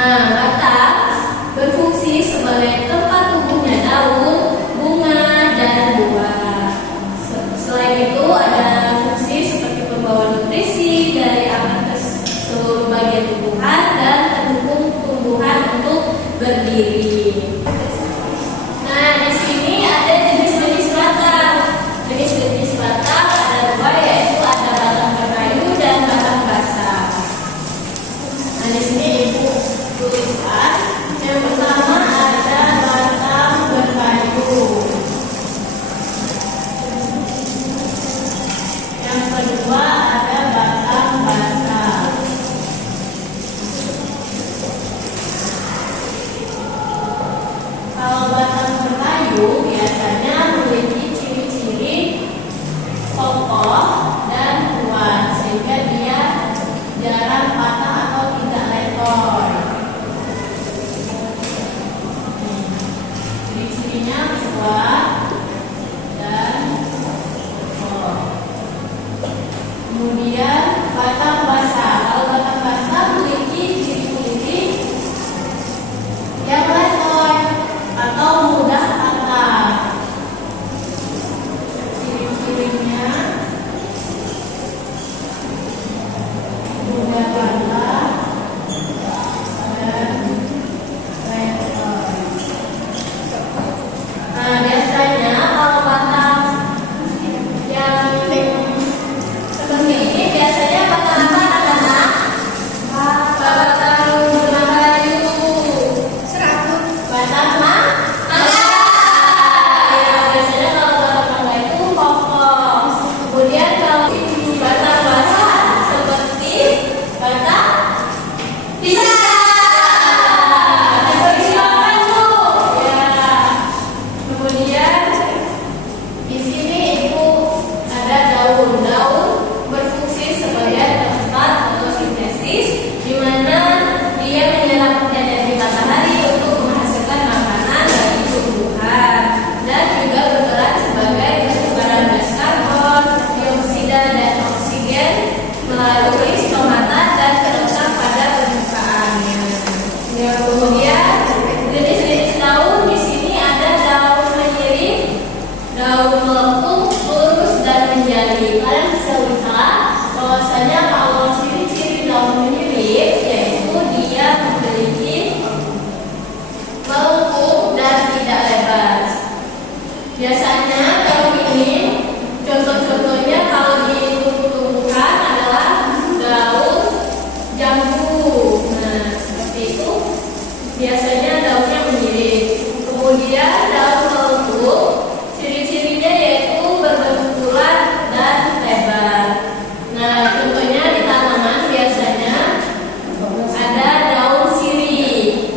Nah, batang berfungsi sebagai tempat tumbuhnya daun, bunga, dan buah. Selain itu ada fungsi seperti pembawa nutrisi dari akar ke seluruh bagian tumbuhan dan mendukung tumbuhan untuk berdiri. Nah, di sini ada jenis-jenis batang. Jenis-jenis batang ada dua, yaitu ada batang berkayu dan batang basah. Nah, di sini Ibu tuliskan yang pertama ada batang berkayu. Yang kedua ada batang basah. Kalau batang berkayu biasanya memiliki ciri-ciri kokoh dan kuat sehingga dia jarang patah atau tidak lekor. Ciri-cirinya kuat dan kokoh. Kemudian batang basah. Kalau batang basah memiliki ciri-ciri yang lekor atau mudah patah. Ciri-cirinya mudah patah dan lekor. Nah, biasanya kalau batang yang seperti ini biasanya batang apa anak-anak? Batang berkayu. Batang mangga. Ya, biasanya kalau batang mangga itu kokoh. Kemudian kalau batang basah seperti batang pisang. Silakan Bu. Ya. Kemudian di sini Ibu ada daun. Daun berfungsi sebagai tempat fotosintesis di mana dia menyerap energi matahari untuk menghasilkan makanan bagi tumbuhan dan juga berperan sebagai pertukaran gas karbon, dioksida dan oksigen melalui stomata dan terletak pada permukaannya. Kemudian jenis-jenis daun di sini ada daun menyiring, daun melengkung, lurus dan menjadi. Kalian bisa lihat bahwasanya kalau ciri-ciri daun menyiring yaitu dia memiliki melengkung dan tidak lebar. Biasanya daun ini contoh-contohnya kalau di tumbuh-tumbuhan adalah daun jambu. Nah, seperti itu biasanya daunnya menyiring. Kemudian daun melengkung, ciri-cirinya yaitu berbentuk bulat dan lebar. Nah, contohnya di tanaman biasanya ada daun sirih.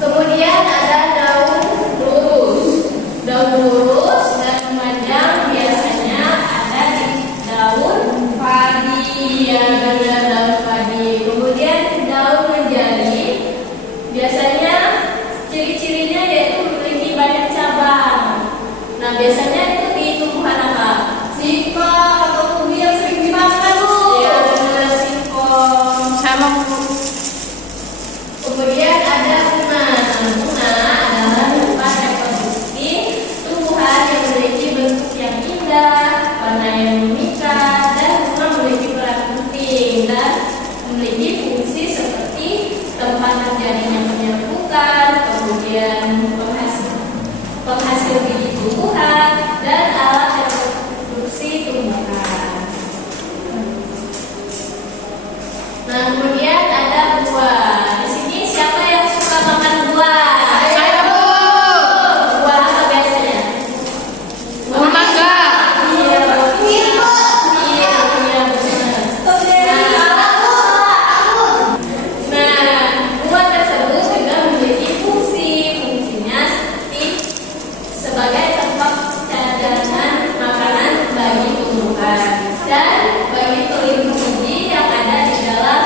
Kemudian ada daun lurus. Daun lurus dan memanjang biasanya ada di daun padi. Ya, benar, daun padi. Kemudian daun menjadi biasanya ciri-cirinya yaitu memiliki banyak cabang. Nah, biasanya itu di tumbuhan apa? Singkong atau ubi yang sering dimakan, Bu. Ya, benar, singkong. Sama Kemudian ada bunga. Nah, bunga adalah tempat reproduksi tumbuhan yang memiliki bentuk yang indah, warna yang memikat, dan bunga memiliki peran penting dan memiliki fungsi seperti tempat terjadinya penyerbukan, kemudian penghasil biji tumbuhan, dan alat reproduksi tumbuhan. Nah, kemudian ada buah. Di sini siapa yang suka makan buah? Saya, Bu. Buah apa biasanya? Buah mangga. Iya, iya, benar. Nah, buah tersebut juga memiliki fungsinya seperti sebagai tempat cadangan makanan bagi tumbuhan dan bagi pelindung biji yang ada di dalam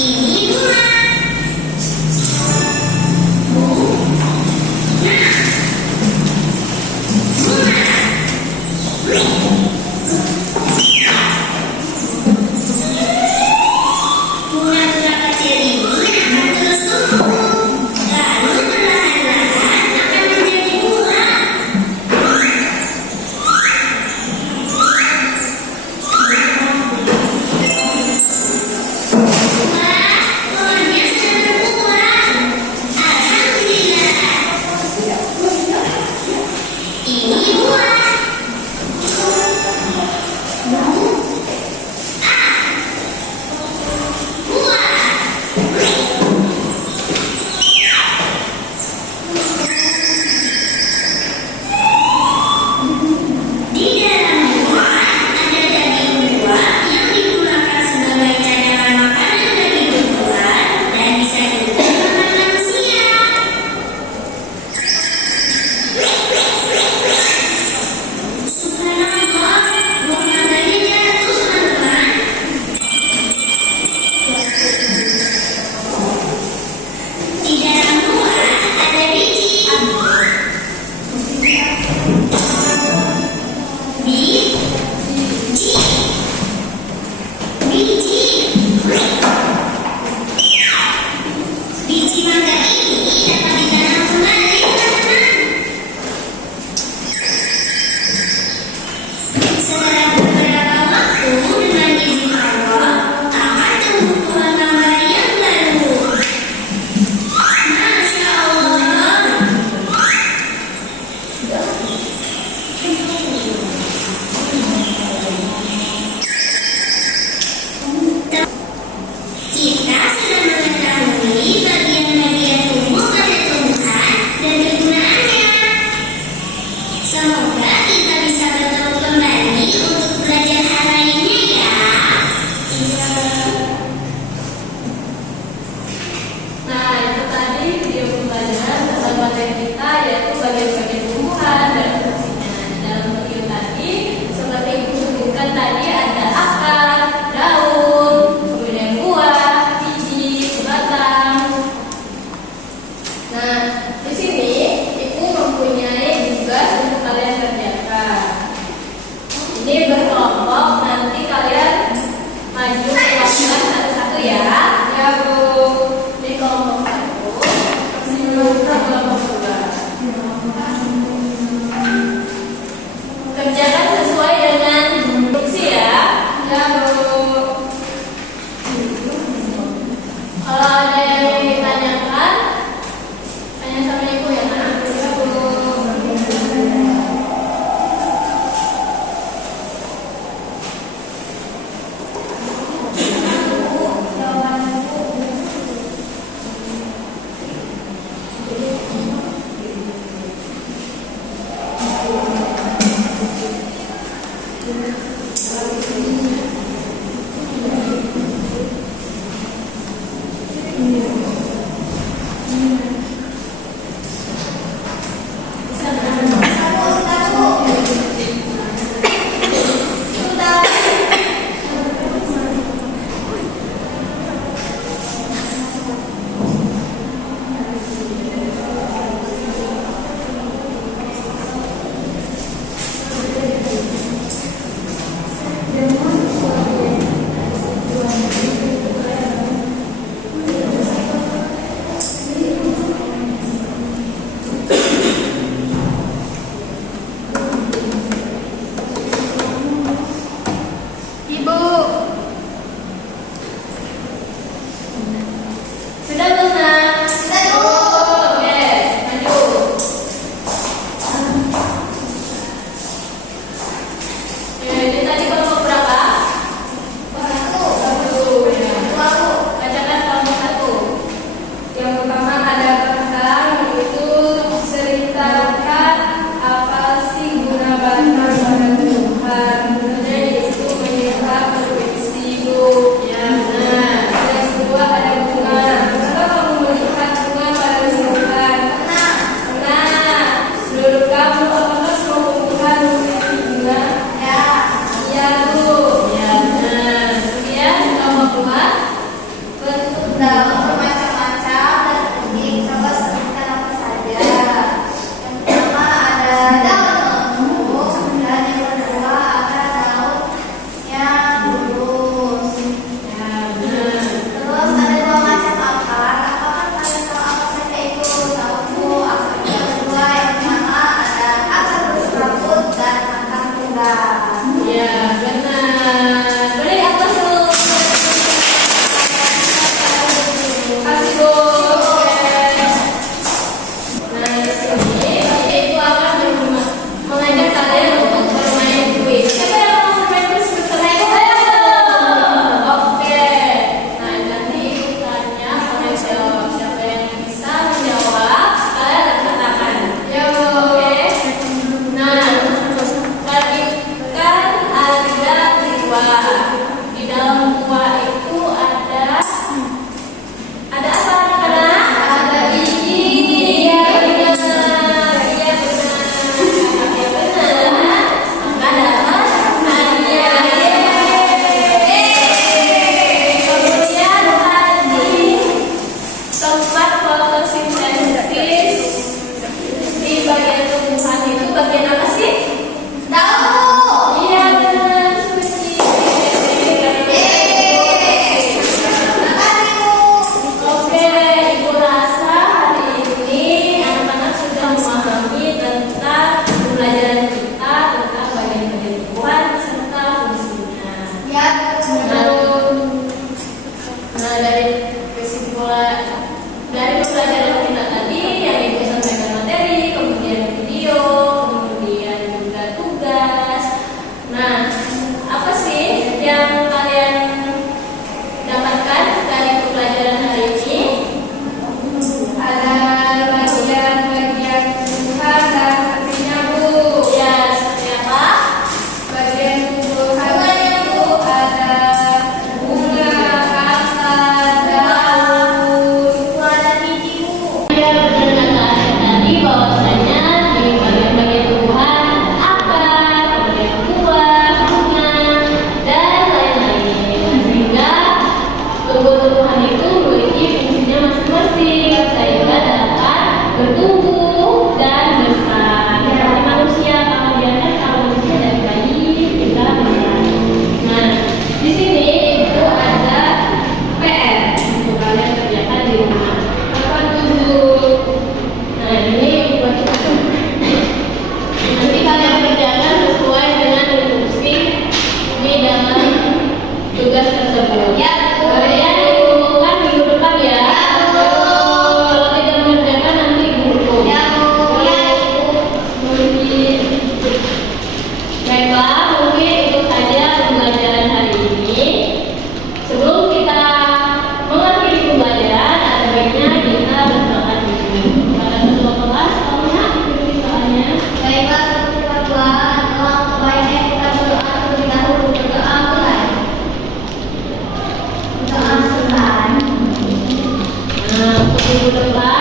Ini bunga. Bunga-bunga kecil ini akan terus tumbuh, lalu perlahan-lahan akan menjadi bunga. Wah, pohonnya sudah berbuah. Alhamdulillah. Ini buah. Di dalam buah ada daging buah yang digunakan sebagai cadangan makanan bagi berbuah dan bisa juga dimakan manusia. Subhanallah, buah mangganya jatuh, teman-teman. Di dalam buah ada biji. Biji mangga ini dapat ditanam kembali, teman-teman. Setelah beberapa waktu, dengan izin Allah, akan tumbuh pohon mangga yang baru. Masya Allah. Kita sudah mengetahui bagian-bagian tubuh pada tumbuhan dan kegunaannya. Semoga kita bisa bertemu kembali untuk belajar hal lainnya ya. Nah, itu tadi video pembelajaran tentang materi kita, yaitu bagian-bagian tumbuhan dan fungsinya. Dalam video tadi, seperti Ibu sebutkan tadi, ada akar, daun, kemudian buah, biji, sebagai dari kesimpulan dari pembelajaran kita tadi yang Ibu sampaikan materi, kemudian video, kemudian juga tugas. Nah, apa sih yang kalian dapatkan dari pembelajaran hari ini? Ada bagian-bagian tumbuhan dan sepertinya Bu. Ya, seperti apa? Bagian tumbuhan itu ada bunga, akar, daun. Ada video. Ya, benar tadi bahwasanya di bagian-bagian tumbuhan akar, kemudian buah, bunga, dan lain-lain. Sehingga tumbuh-tumbuhan itu memiliki fungsinya masing-masing sehingga dapat bertumbuh dan besar. Seperti manusia, kalau manusia dari bayi hingga besar. Nah, di sini itu ada PR untuk kalian kerjakan di rumah. Apa tuh? Nah, ini buat kita. Nanti kalian kerjakan sesuai dengan instruksi di dalam tugas tersebut. Ya, Bu. Kalian dikumpulkan minggu depan ya. Kalau tidak mengerjakan nanti hukum. Ya, Bu. Ya, Baiklah, mungkin itu saja pembelajaran hari ini. Sebelum kita mengakhiri pembelajaran, ada baiknya kita berdoa dulu. Pada ketua kelas, tolongnya ikuti soalnya. Baiklah, kita buat doa baiknya kita berdoa terlebih dahulu. Berdoa mulai. Doa selesai. Nah, untuk minggu depan